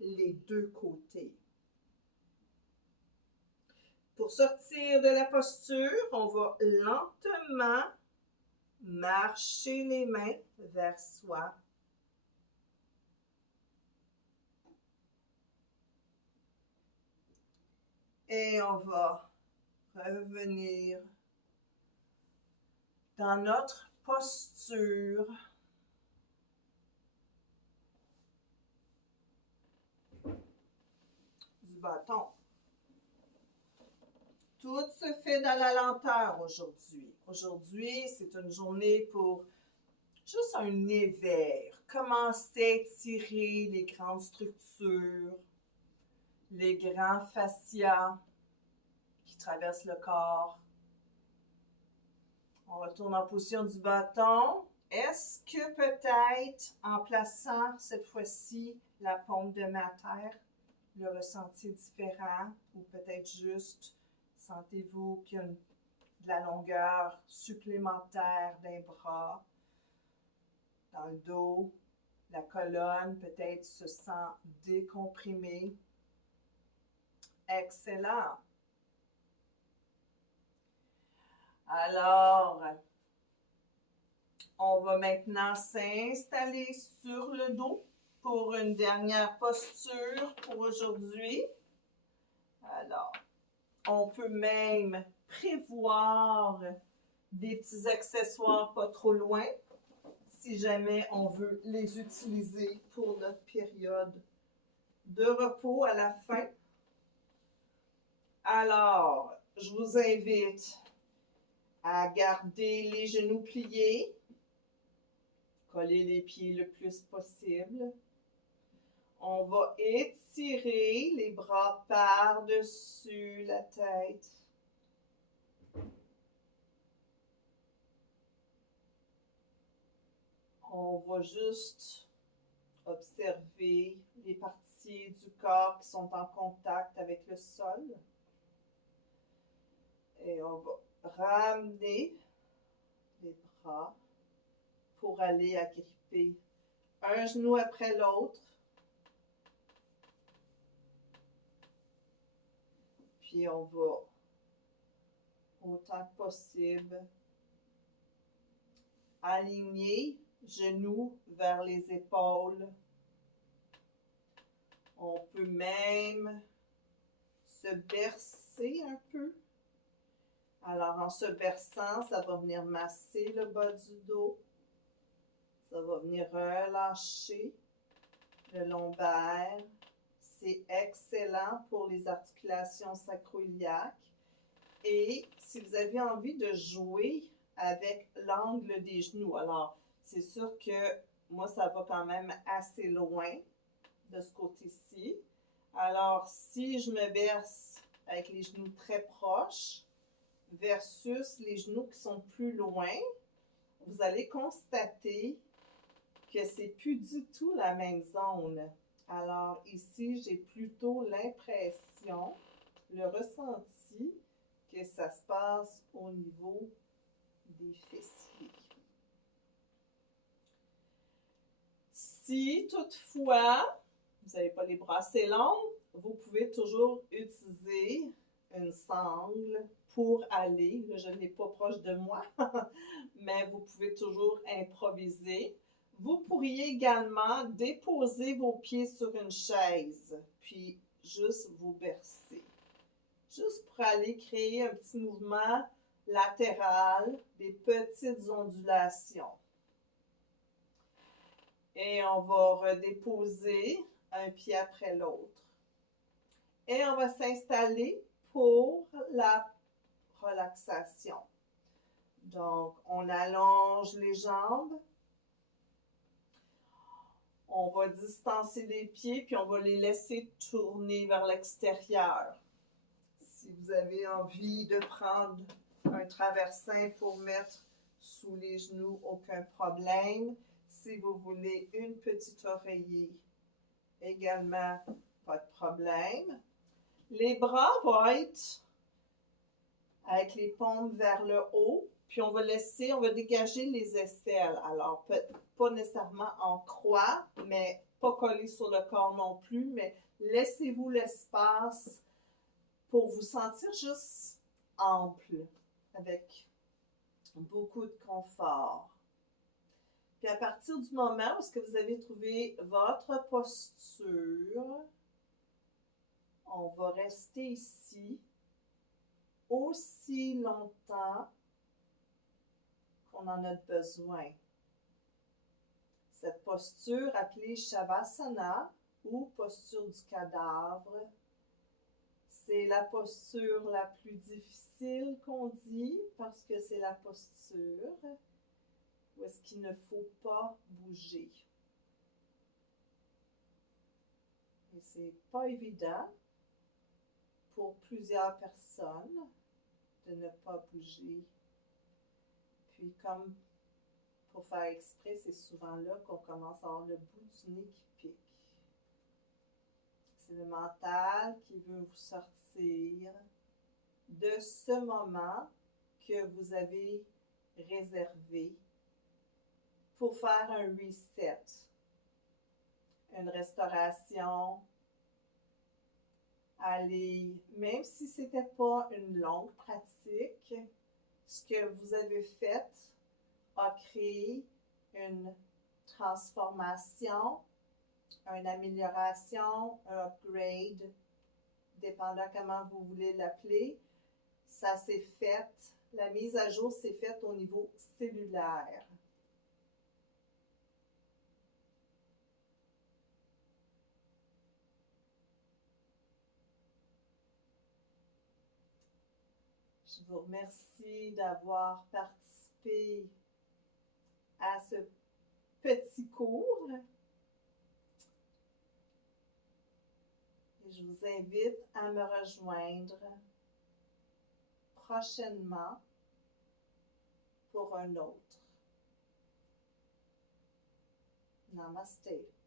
les deux côtés. Pour sortir de la posture, on va lentement marcher les mains vers soi. Et on va revenir dans notre posture. Du bâton. Tout se fait dans la lenteur aujourd'hui. Aujourd'hui, c'est une journée pour juste un éveil. Commencer à étirer les grandes structures, les grands fascias qui traversent le corps. On retourne en position du bâton. Est-ce que peut-être, en plaçant cette fois-ci la paume de ma terre, le ressenti est différent ou peut-être juste, sentez-vous qu'il y a de la longueur supplémentaire d'un bras, dans le dos, la colonne peut-être se sent décomprimée. Excellent. Alors, on va maintenant s'installer sur le dos pour une dernière posture pour aujourd'hui. Alors, on peut même prévoir des petits accessoires pas trop loin si jamais on veut les utiliser pour notre période de repos à la fin. Alors, je vous invite à garder les genoux pliés, coller les pieds le plus possible. On va étirer les bras par-dessus la tête. On va juste observer les parties du corps qui sont en contact avec le sol. Et on va ramener les bras pour aller agripper un genou après l'autre. Puis on va, autant que possible, aligner genoux vers les épaules. On peut même se bercer un peu. Alors, en se berçant, ça va venir masser le bas du dos. Ça va venir relâcher le lombaire. C'est excellent pour les articulations sacro-iliaques. Et si vous avez envie de jouer avec l'angle des genoux, alors c'est sûr que moi, ça va quand même assez loin de ce côté-ci. Alors, si je me berce avec les genoux très proches versus les genoux qui sont plus loin, vous allez constater que c'est plus du tout la même zone. Alors ici, j'ai plutôt l'impression, le ressenti, que ça se passe au niveau des fessiers. Si toutefois, vous n'avez pas les bras assez longs, vous pouvez toujours utiliser une sangle pour aller, je ne l'ai pas proche de moi, mais vous pouvez toujours improviser. Vous pourriez également déposer vos pieds sur une chaise, puis juste vous bercer. Juste pour aller créer un petit mouvement latéral, des petites ondulations. Et on va redéposer un pied après l'autre. Et on va s'installer pour la relaxation. Donc, on allonge les jambes. On va distancer les pieds, puis on va les laisser tourner vers l'extérieur. Si vous avez envie de prendre un traversin pour mettre sous les genoux, aucun problème. Si vous voulez une petite oreiller, également, pas de problème. Les bras vont être avec les paumes vers le haut, puis on va dégager les aisselles. Alors, pas nécessairement en croix, mais pas collé sur le corps non plus, mais laissez-vous l'espace pour vous sentir juste ample, avec beaucoup de confort. Puis à partir du moment où vous avez trouvé votre posture, on va rester ici aussi longtemps qu'on en a besoin. Cette posture appelée Shavasana ou posture du cadavre, c'est la posture la plus difficile qu'on dit parce que c'est la posture où est-ce qu'il ne faut pas bouger. Et c'est pas évident pour plusieurs personnes de ne pas bouger. Puis comme pour faire exprès, c'est souvent là qu'on commence à avoir le bout du nez qui pique. C'est le mental qui veut vous sortir de ce moment que vous avez réservé pour faire un reset, une restauration. Allez, même si ce n'était pas une longue pratique, ce que vous avez fait a créé une transformation, une amélioration, un upgrade, dépendant comment vous voulez l'appeler. Ça s'est fait, la mise à jour s'est faite au niveau cellulaire. Je vous remercie d'avoir participé à ce petit cours. Et je vous invite à me rejoindre prochainement pour un autre. Namaste.